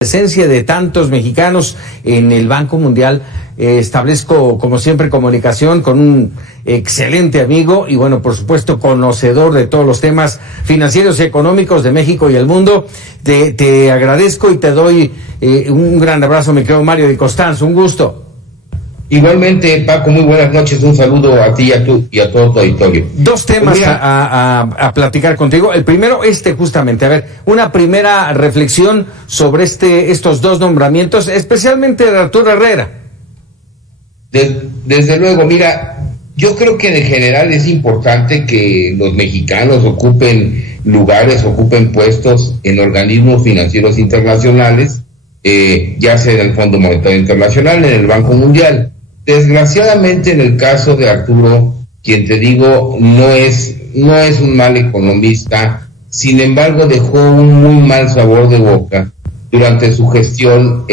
Presencia de tantos mexicanos en el Banco Mundial, establezco como siempre comunicación con un excelente amigo y bueno, por supuesto conocedor de todos los temas financieros y económicos de México y el mundo. Te agradezco y te doy un gran abrazo, mi querido Mario Di Costanzo, un gusto. Igualmente, Paco, muy buenas noches, un saludo a ti y a todo tu auditorio. Dos temas a platicar contigo. El primero, justamente, a ver, una primera reflexión sobre estos dos nombramientos, especialmente de Arturo Herrera. Desde luego, mira, yo creo que en general es importante que los mexicanos ocupen puestos en organismos financieros internacionales, ya sea en el Fondo Monetario Internacional, en el Banco Mundial. Desgraciadamente, en el caso de Arturo, quien te digo, no es un mal economista, sin embargo dejó un muy mal sabor de boca durante su gestión,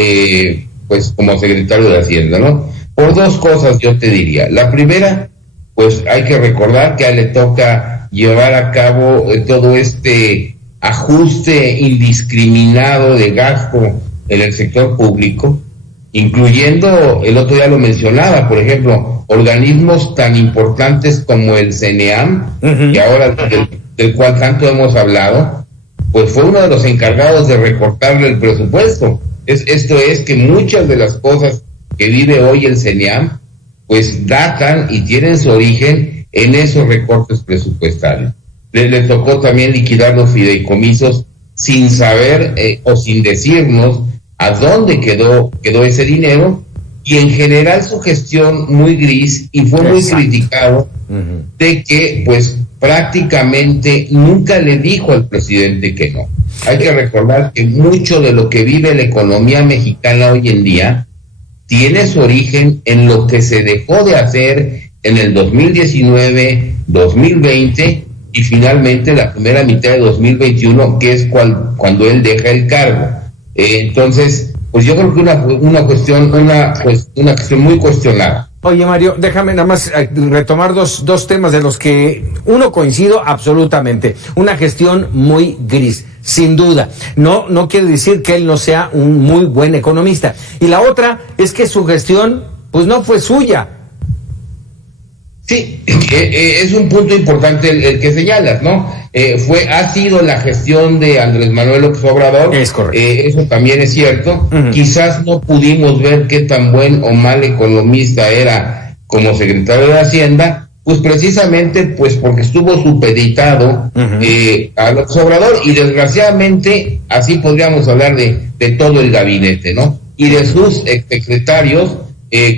pues como secretario de Hacienda, ¿no? Por dos cosas yo te diría. La primera, pues hay que recordar que a él le toca llevar a cabo todo este ajuste indiscriminado de gasto en el sector público, incluyendo, el otro día lo mencionaba, por ejemplo, organismos tan importantes como el CNEAM, y ahora del cual tanto hemos hablado, pues fue uno de los encargados de recortarle el presupuesto. Esto es que muchas de las cosas que vive hoy el CNEAM, pues datan y tienen su origen en esos recortes presupuestarios. Le tocó también liquidar los fideicomisos sin saber o sin decirnos a dónde quedó ese dinero, y en general su gestión muy gris, y fue muy criticado de que pues prácticamente nunca le dijo al presidente que no. Hay que recordar que mucho de lo que vive la economía mexicana hoy en día tiene su origen en lo que se dejó de hacer en el 2019, 2020 y finalmente la primera mitad de 2021, que es cuando él deja el cargo. Entonces, pues yo creo que una cuestión muy cuestionada. Oye, Mario, déjame nada más retomar dos temas de los que uno coincido absolutamente. Una gestión muy gris, sin duda. No quiere decir que él no sea un muy buen economista. Y la otra es que su gestión, pues no fue suya. Sí, es un punto importante el que señalas, ¿no? Ha sido la gestión de Andrés Manuel López Obrador. Es correcto. Eso también es cierto. Quizás no pudimos ver qué tan buen o mal economista era como secretario de Hacienda, pues precisamente pues porque estuvo supeditado a López Obrador, y desgraciadamente así podríamos hablar de todo el gabinete, ¿no? Y de sus exsecretarios,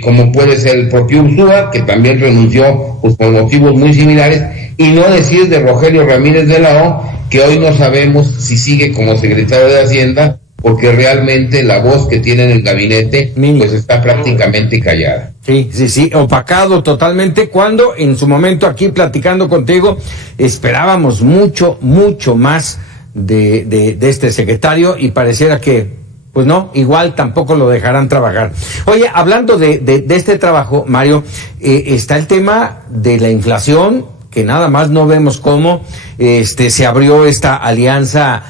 como puede ser el propio Ursúa, que también renunció pues por motivos muy similares, y no decir de Rogelio Ramírez de la O, que hoy no sabemos si sigue como secretario de Hacienda, porque realmente la voz que tiene en el gabinete pues está prácticamente callada. Sí, opacado totalmente, cuando en su momento aquí platicando contigo esperábamos mucho más de este secretario, y pareciera que pues no, igual tampoco lo dejarán trabajar. Oye, hablando de este trabajo, Mario, está el tema de la inflación, que nada más no vemos cómo se abrió esta alianza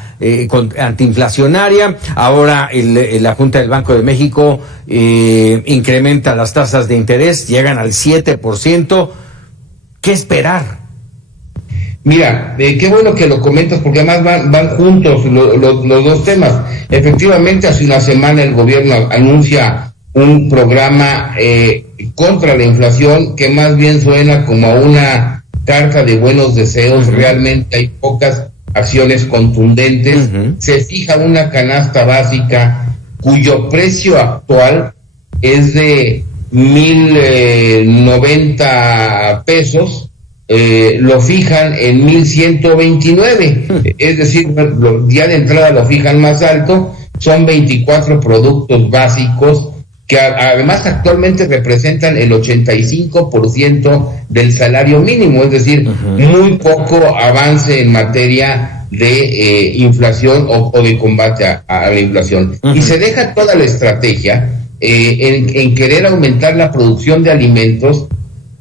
antiinflacionaria. Ahora la Junta del Banco de México incrementa las tasas de interés, llegan al 7%. ¿Qué esperar? Mira, qué bueno que lo comentas, porque además van juntos los dos temas. Efectivamente, hace una semana el gobierno anuncia un programa contra la inflación que más bien suena como a una carta de buenos deseos. Realmente hay pocas acciones contundentes. Se fija una canasta básica cuyo precio actual es de 1,090 pesos. Lo fijan en 1,129, es decir, ya de entrada lo fijan más alto. Son 24 productos básicos que además actualmente representan el 85% del salario mínimo, es decir, muy poco avance en materia de inflación o de combate a la inflación. Y se deja toda la estrategia en querer aumentar la producción de alimentos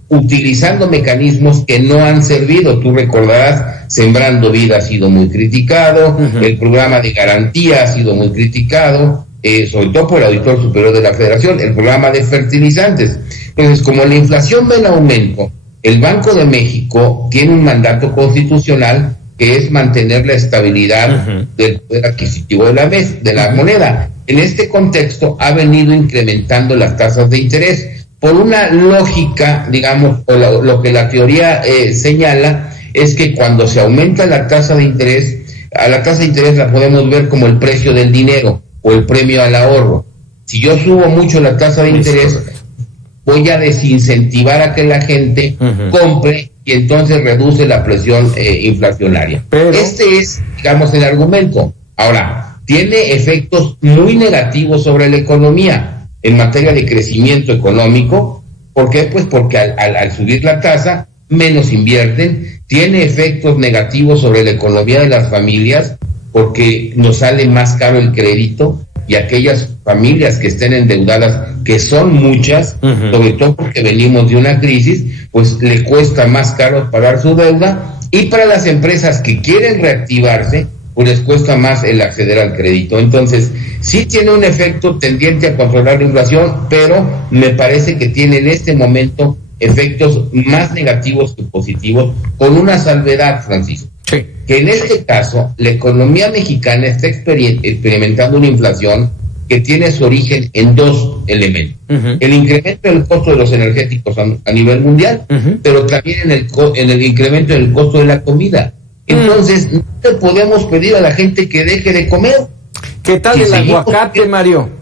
utilizando mecanismos que no han servido. Tú recordarás, Sembrando Vida ha sido muy criticado, el programa de garantía ha sido muy criticado, sobre todo por el Auditor Superior de la Federación, el programa de fertilizantes. Entonces, como la inflación va en aumento, el Banco de México tiene un mandato constitucional que es mantener la estabilidad del poder adquisitivo de la moneda. En este contexto ha venido incrementando las tasas de interés por una lógica, digamos, o lo que la teoría señala, es que cuando se aumenta la tasa de interés, a la tasa de interés la podemos ver como el precio del dinero o el premio al ahorro. Si yo subo mucho la tasa de interés, voy a desincentivar a que la gente compre y entonces reduce la presión inflacionaria. Pero este es, digamos, el argumento. Ahora, tiene efectos muy negativos sobre la economía en materia de crecimiento económico. ¿Por qué? Pues porque al subir la tasa, menos invierten. Tiene efectos negativos sobre la economía de las familias porque nos sale más caro el crédito, y aquellas familias que estén endeudadas, que son muchas, sobre todo porque venimos de una crisis, pues le cuesta más caro pagar su deuda, y para las empresas que quieren reactivarse, pues les cuesta más el acceder al crédito. Entonces, sí tiene un efecto tendiente a controlar la inflación, pero me parece que tiene en este momento efectos más negativos que positivos, con una salvedad, Francisco. Sí. Que en este caso, la economía mexicana está experimentando una inflación que tiene su origen en dos elementos. El incremento del costo de los energéticos a nivel mundial, pero también en el incremento del costo de la comida. Entonces, no le podemos pedir a la gente que deje de comer. ¿Qué tal el aguacate, Mario?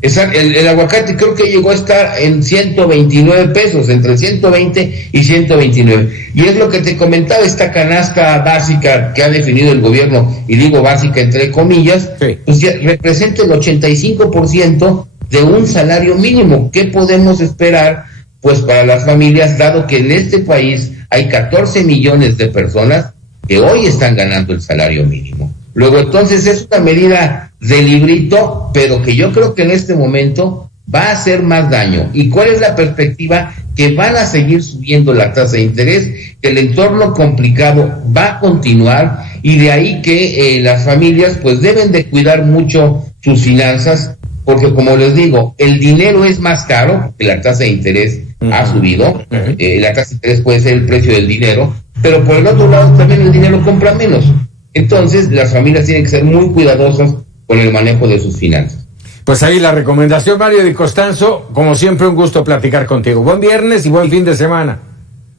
El aguacate creo que llegó a estar en 129 pesos, entre 120 y 129. Y es lo que te comentaba, esta canasta básica que ha definido el gobierno, y digo básica entre comillas, pues ya representa el 85% de un salario mínimo. ¿Qué podemos esperar pues para las familias, dado que en este país hay 14 millones de personas que hoy están ganando el salario mínimo? Luego, entonces, es una medida de librito, pero que yo creo que en este momento va a hacer más daño. ¿Y cuál es la perspectiva? Que van a seguir subiendo la tasa de interés, que el entorno complicado va a continuar, y de ahí que las familias pues deben de cuidar mucho sus finanzas, porque como les digo, el dinero es más caro, que la tasa de interés ha subido, la tasa de interés puede ser el precio del dinero, pero por el otro lado también el dinero compra menos. Entonces, las familias tienen que ser muy cuidadosas con el manejo de sus finanzas. Pues ahí la recomendación, Mario Di Costanzo. Como siempre, un gusto platicar contigo. Buen viernes y buen fin de semana.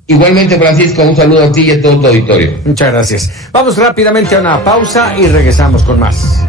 Igualmente, Francisco, un saludo a ti y a todo tu auditorio. Muchas gracias. Vamos rápidamente a una pausa y regresamos con más.